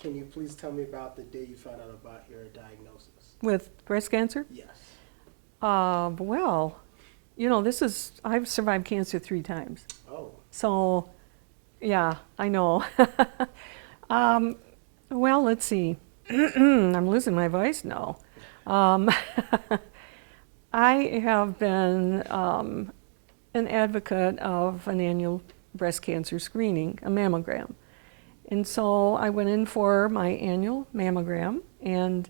Can you please tell me about the day you found out about your diagnosis? With breast cancer? Yes. Well, I've survived cancer 3 times. Oh. So, yeah, I know. um, well, let's see. I'm losing my voice now. Um, I have been an advocate of an annual breast cancer screening, a mammogram. And so I went in for my annual mammogram, and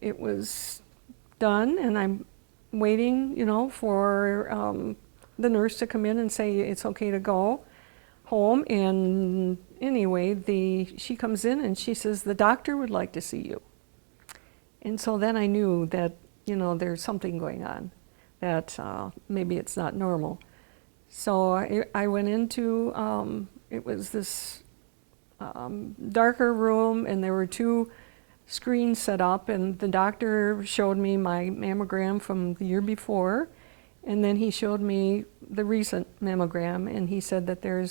it was done, and I'm waiting, for the nurse to come in and say it's okay to go home. And anyway, she comes in and she says, the doctor would like to see you. And so then I knew that, there's something going on, that maybe it's not normal. So I went into, it was this darker room, and there were 2 screens set up, and the doctor showed me my mammogram from the year before, and then he showed me the recent mammogram, and he said that there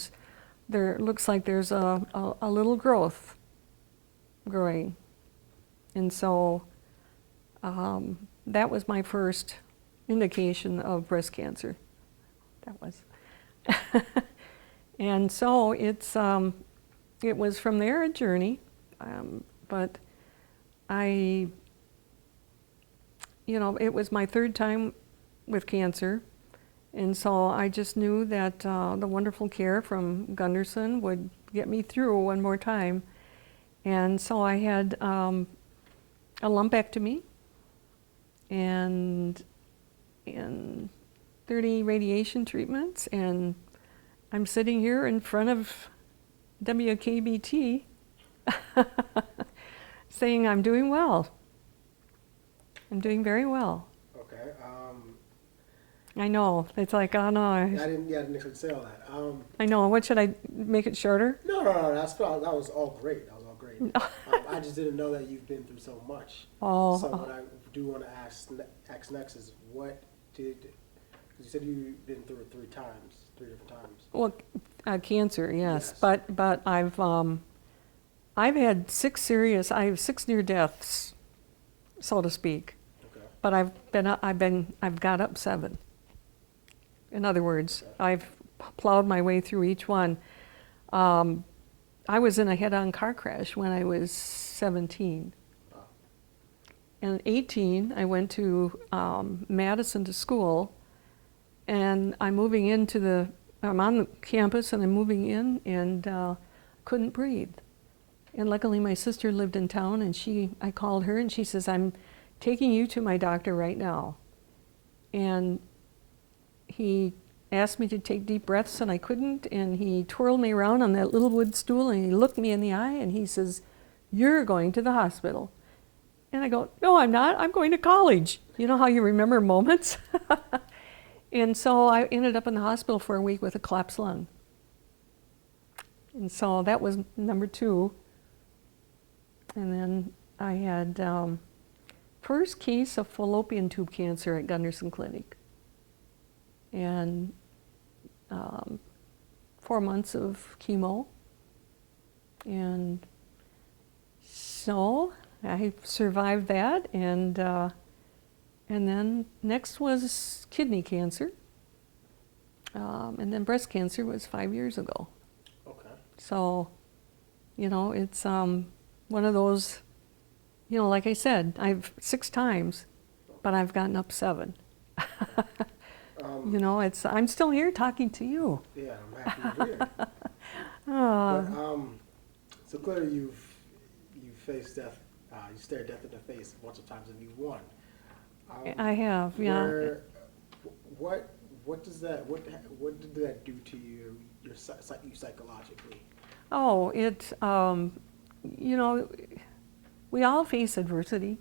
looks like there's a little growth growing. And so that was my first indication of breast cancer. That was. And so it was from there a journey, but it was my 3rd time with cancer, and so I just knew that the wonderful care from Gunderson would get me through one more time. And so I had a lumpectomy and 30 radiation treatments, and I'm sitting here in front of WKBT saying I'm doing well. I'm doing very well. Okay. I know. It's like, oh no. I didn't expect to say all that. I know. What should I make it shorter? No. That was all great. That was all great. I just didn't know that you've been through so much. Oh. So what I do want to ask next is, what did? You said you've been through it 3 different times. Well, cancer, yes. Yes. But I've had 6 near deaths, so to speak. Okay. But I've got up 7. In other words, Okay. I've plowed my way through each one. I was in a head-on car crash when I was 17. Wow. And 18, I went to Madison to school, and I'm on the campus, and I'm moving in, and couldn't breathe. And luckily my sister lived in town, and I called her, and she says, I'm taking you to my doctor right now. And he asked me to take deep breaths, and I couldn't, and he twirled me around on that little wood stool, and he looked me in the eye, and he says, you're going to the hospital. And I go, no, I'm not. I'm going to college. You know how you remember moments? And so I ended up in the hospital for a week with a collapsed lung. And so that was number 2. And then I had first case of fallopian tube cancer at Gunderson Clinic. And 4 months of chemo. And so I survived that, and then next was kidney cancer, and then breast cancer was 5 years ago. Okay. So, it's one of those, like I said, I've 6 times, but I've gotten up 7. I'm still here talking to you. Yeah, I'm happy to hear it. But, so clearly you've faced death. You stared death in the face a bunch of times, and you won. I have, yeah. What did that do to you psychologically? Oh, we all face adversity,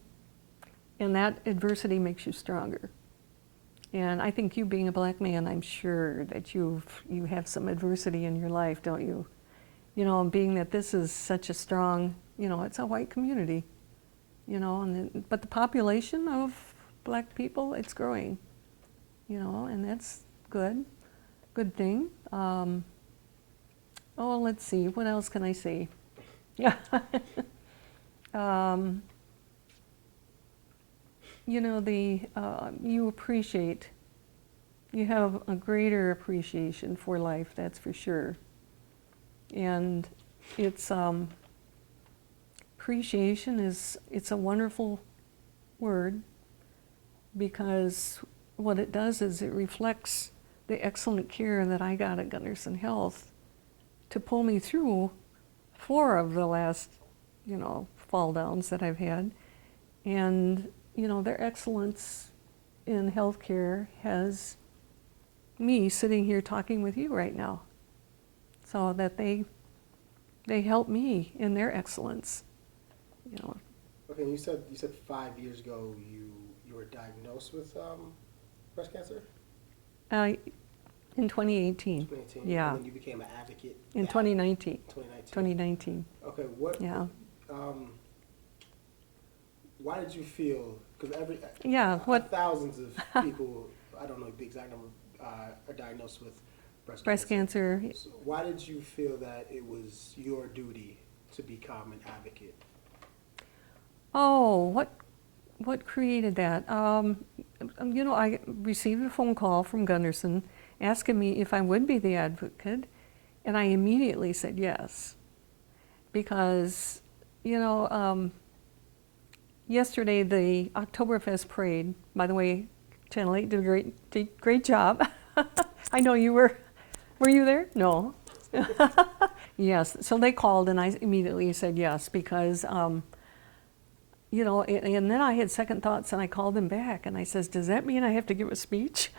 and that adversity makes you stronger. And I think you being a black man, I'm sure that you have some adversity in your life, don't you? Being that this is such a strong, it's a white community, but the population of black people, it's growing, and that's good thing. Let's see, what else can I say? You know, you appreciate, you have a greater appreciation for life, that's for sure. And it's, appreciation it's a wonderful word, because what it does is it reflects the excellent care that I got at Gunderson Health to pull me through 4 of the last, fall downs that I've had. And, their excellence in healthcare has me sitting here talking with you right now. So that they help me in their excellence, Okay, you said 5 years ago you were diagnosed with breast cancer? In 2018. 2018. Yeah. And then you became an advocate. In 2019. 2019. 2019. Okay, Yeah. Why did you feel? Because thousands of people, I don't know the exact number, are diagnosed with breast cancer. So why did you feel that it was your duty to become an advocate? Oh, what created that? I received a phone call from Gunderson asking me if I would be the advocate, and I immediately said yes. Because, yesterday the Oktoberfest parade, by the way, Channel 8 did a great job. I know you were you there? No. Yes, so they called and I immediately said yes, because, and then I had second thoughts and I called them back and I says, does that mean I have to give a speech?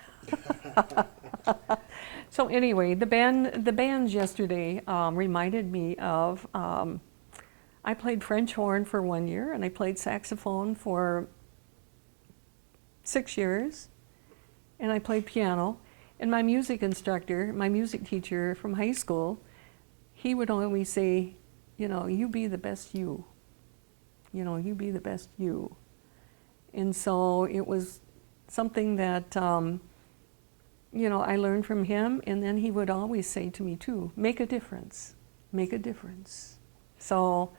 So anyway, the bands yesterday reminded me of, I played French horn for 1 year and I played saxophone for 6 years, and I played piano. And my music instructor, my music teacher from high school, he would always say, you be the best you. You be the best you. And so it was something that, I learned from him, and then he would always say to me too, make a difference, make a difference. So,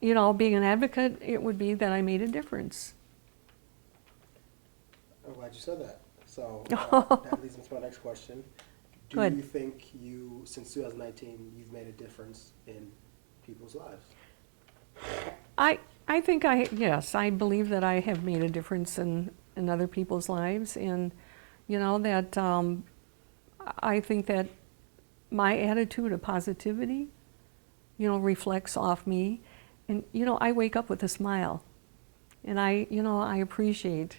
being an advocate, it would be that I made a difference. I'm glad you said that. So that leads me to my next question. Do you think since 2019, you've made a difference in people's lives? I think yes, I believe that I have made a difference in other people's lives, and that I think that my attitude of positivity, reflects off me, and I wake up with a smile, and I appreciate,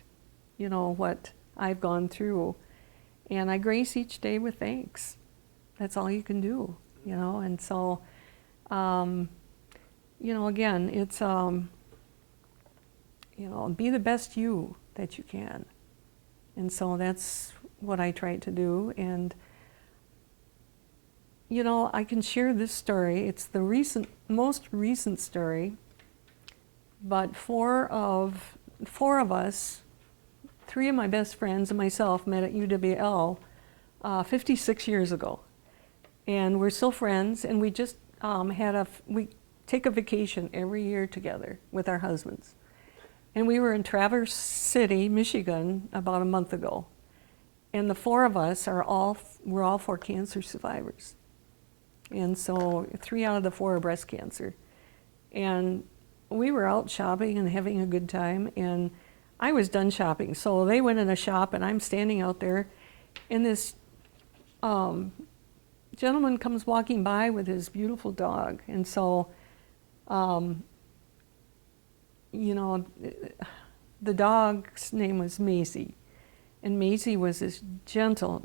what I've gone through, and I grace each day with thanks. That's all you can do, and so, again, it's, be the best you that you can. And so that's what I try to do. And, I can share this story. It's the most recent story, but four of us, 3 of my best friends and myself met at UWL 56 years ago. And we're still friends, and we just we take a vacation every year together with our husbands. And we were in Traverse City, Michigan, about a month ago. And the 4 of us we're all 4 cancer survivors. And so 3 out of the 4 are breast cancer. And we were out shopping and having a good time, and I was done shopping. So they went in a shop, and I'm standing out there, and this gentleman comes walking by with his beautiful dog. And so, the dog's name was Maisie. And Maisie was this gentle,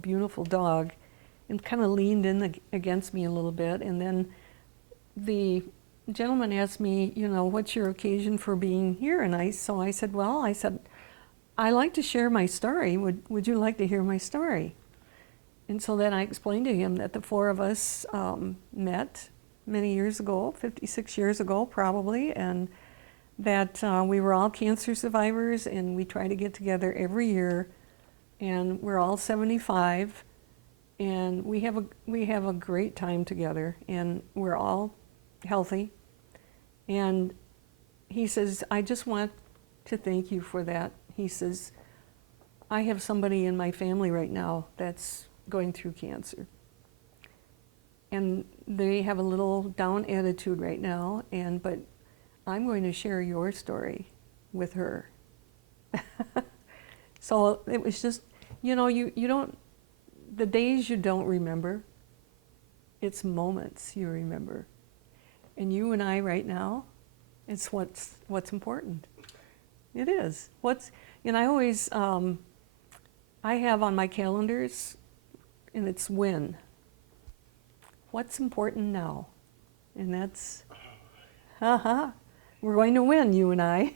beautiful dog, and kind of leaned in against me a little bit. And then the gentleman asked me, what's your occasion for being here? And I said, I like to share my story. Would you like to hear my story? And so then I explained to him that the 4 of us met many years ago, 56 years ago probably, and that we were all cancer survivors, and we try to get together every year, and we're all 75, and we have a great time together, and we're all healthy. And he says, I just want to thank you for that. He says, I have somebody in my family right now that's going through cancer. And they have a little down attitude right now, but I'm going to share your story with her. So it was just, you don't, the days you don't remember, it's moments you remember. And you and I right now, it's what's important. It is. I always, I have on my calendars, and it's when. What's important now? And that's, we're going to win, you and I,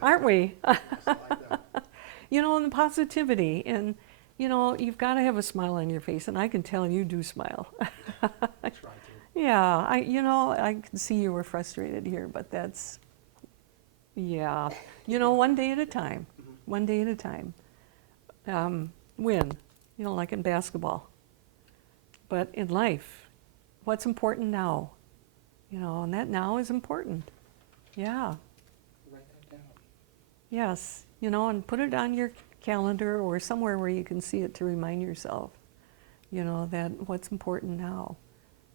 aren't we? And the positivity, and you've got to have a smile on your face, and I can tell you do smile. I try to. Yeah, I can see you were frustrated here, but that's, yeah, one day at a time, one day at a time. Win, like in basketball. But in life, what's important now? And that now is important. Yeah. Write that down. Yes, and put it on your calendar or somewhere where you can see it to remind yourself, that what's important now.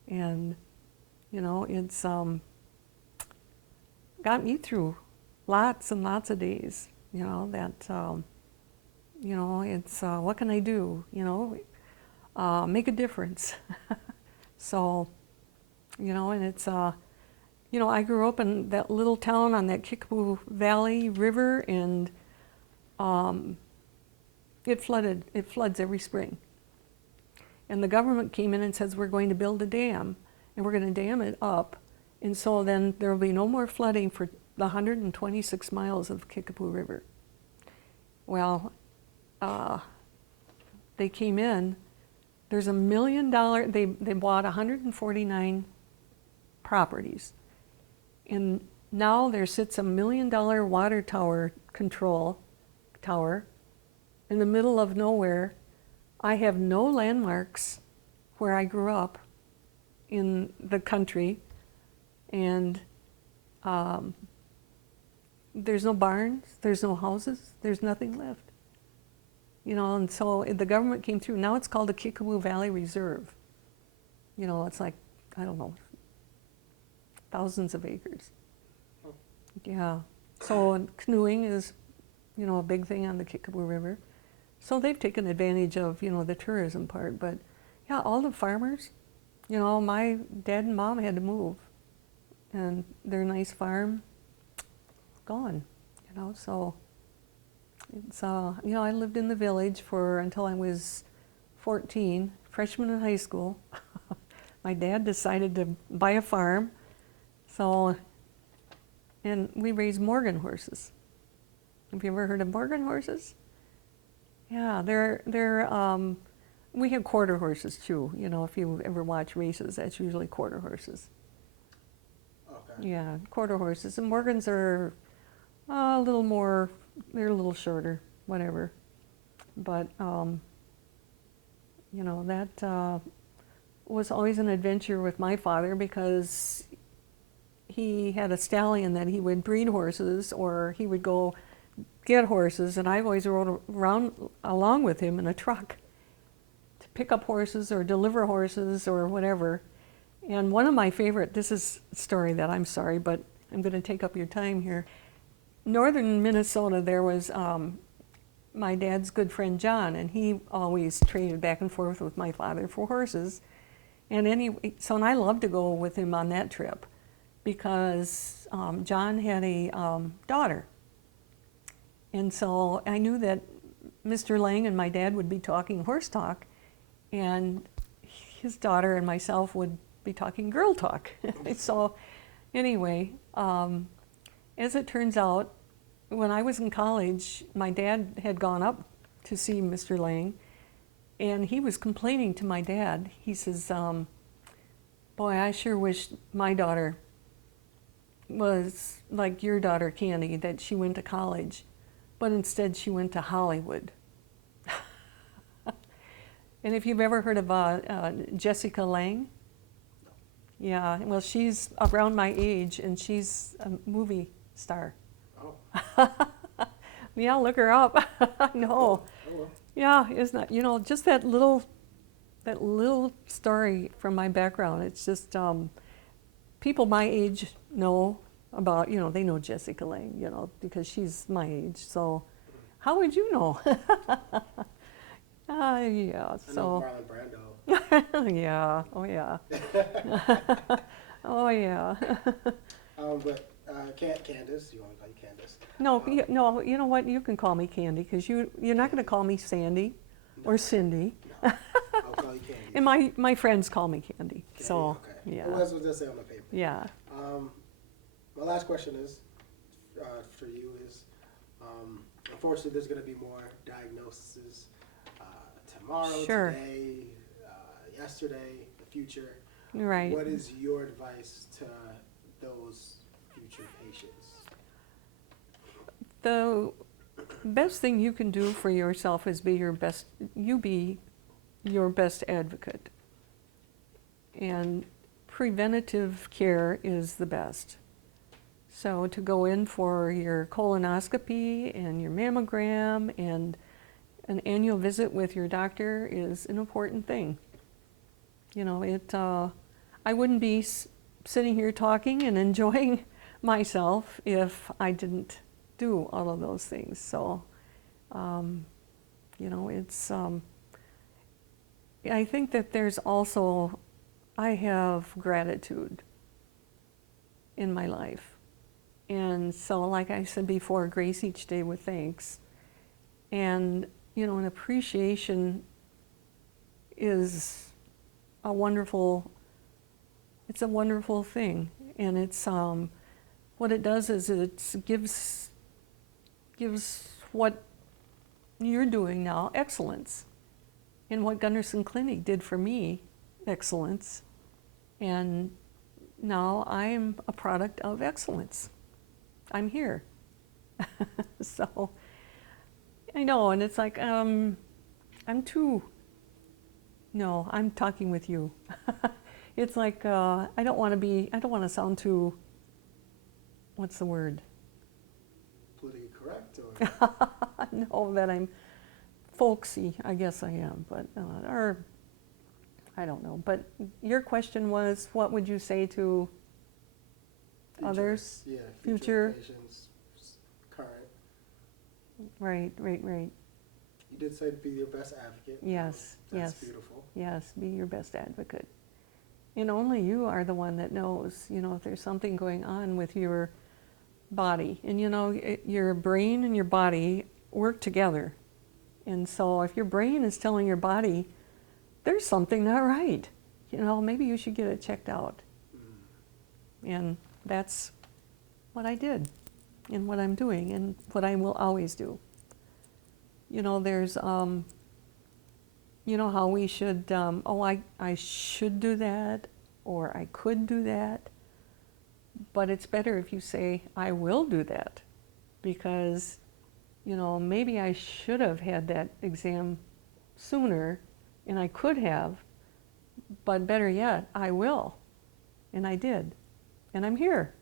And, it's got me through lots and lots of days, that, it's, what can I do, make a difference. So, and it's, I grew up in that little town on that Kickapoo Valley River, and it floods every spring. And the government came in and says, we're going to build a dam, and we're going to dam it up, and so then there will be no more flooding for the 126 miles of Kickapoo River. Well, they came in, there's $1 million, they bought 149 properties. And now there sits $1 million water tower control tower in the middle of nowhere. I have no landmarks where I grew up in the country, and there's no barns, there's no houses, there's nothing left. And so the government came through. Now it's called the Kickapoo Valley Reserve. It's like, I don't know, thousands of acres. Yeah. So canoeing is, a big thing on the Kickapoo River. So they've taken advantage of, the tourism part. But yeah, all the farmers, my dad and mom had to move. And their nice farm, gone, so it's, I lived in the village until I was 14, freshman in high school. My dad decided to buy a farm, and we raised Morgan horses. Have you ever heard of Morgan horses? Yeah, we have quarter horses too. If you ever watch races, that's usually quarter horses. Okay. Yeah, quarter horses. And Morgans are a little more, they're a little shorter, whatever. But, that was always an adventure with my father, because he had a stallion that he would breed horses, or he would go get horses, and I always rode around along with him in a truck to pick up horses or deliver horses or whatever. And one of my favorite, this is a story that, I'm sorry, but I'm going to take up your time here. Northern Minnesota, there was my dad's good friend John, and he always traded back and forth with my father for horses. And I loved to go with him on that trip, because John had a daughter. And so I knew that Mr. Lang and my dad would be talking horse talk, and his daughter and myself would be talking girl talk. So anyway, as it turns out, when I was in college, my dad had gone up to see Mr. Lang, and he was complaining to my dad. He says, boy, I sure wish my daughter was like your daughter, Candi, that she went to college, but instead she went to Hollywood. And if you've ever heard of Jessica Lang, Yeah, well, she's around my age, and she's a movie star. Oh. Yeah, look her up. I know. Oh, well. Yeah, isn't that, just that little story from my background. It's just people my age know about, they know Jessica Lange, because she's my age. So how would you know? Yeah, I so. know Marlon Brando. Yeah, oh yeah. Oh yeah. But Candace, you want to call you Candace? No, no, you know what? You can call me Candy, because you're not going to call me Sandy or Cindy. No, I'll call you Candy. And my friends call me Candy. Candy? So, Okay. yeah. Well, that's what they say on the paper. Yeah. My last question is, for you is, unfortunately, there's going to be more diagnoses tomorrow, Sure. today, yesterday, the future. Right. What is your advice to those future patients? The best thing you can do for yourself is be your best advocate. And preventative care is the best. So to go in for your colonoscopy and your mammogram and an annual visit with your doctor is an important thing. I wouldn't be sitting here talking and enjoying myself if I didn't do all of those things. So, it's, I think that there's also, I have gratitude in my life. And so, like I said before, grace each day with thanks. And, an appreciation is a wonderful thing. And it's, what it does is it gives what you're doing now excellence. And what Gunderson Clinic did for me, excellence. And now I'm a product of excellence. I'm here. So, I know, and it's like, I'm talking with you. It's like, I don't want to sound too, what's the word? Politically correct? Or? No, that I'm folksy, I guess I am, but, or, I don't know. But your question was, what would you say to others? Yeah, future patients, current. Right. You did say to be your best advocate. Yes, That's yes. beautiful. Yes, be your best advocate. And only you are the one that knows, if there's something going on with your body. And your brain and your body work together. And so if your brain is telling your body, there's something not right, maybe you should get it checked out. And that's what I did, and what I'm doing, and what I will always do. There's, how we should, I should do that, or I could do that. But it's better if you say, I will do that, because, maybe I should have had that exam sooner, and I could have, but better yet, I will. And I did. And I'm here.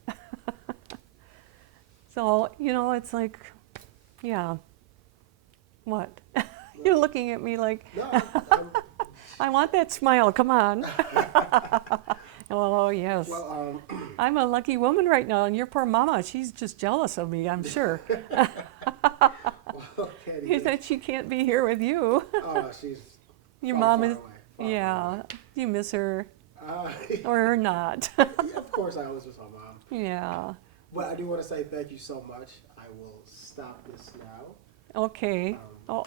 So, it's like, yeah. What? You're looking at me like, No, I want that smile, come on. Oh, yes. well, I'm a lucky woman right now, and your poor mama, she's just jealous of me, I'm sure. well, Candy, That she can't be here with you. oh, she's Your far, mom far is, away, yeah. Do you miss her far or not? yeah, of course I always miss my mom. Yeah. But I do want to say thank you so much. I will stop this now. Okay. Uh-oh.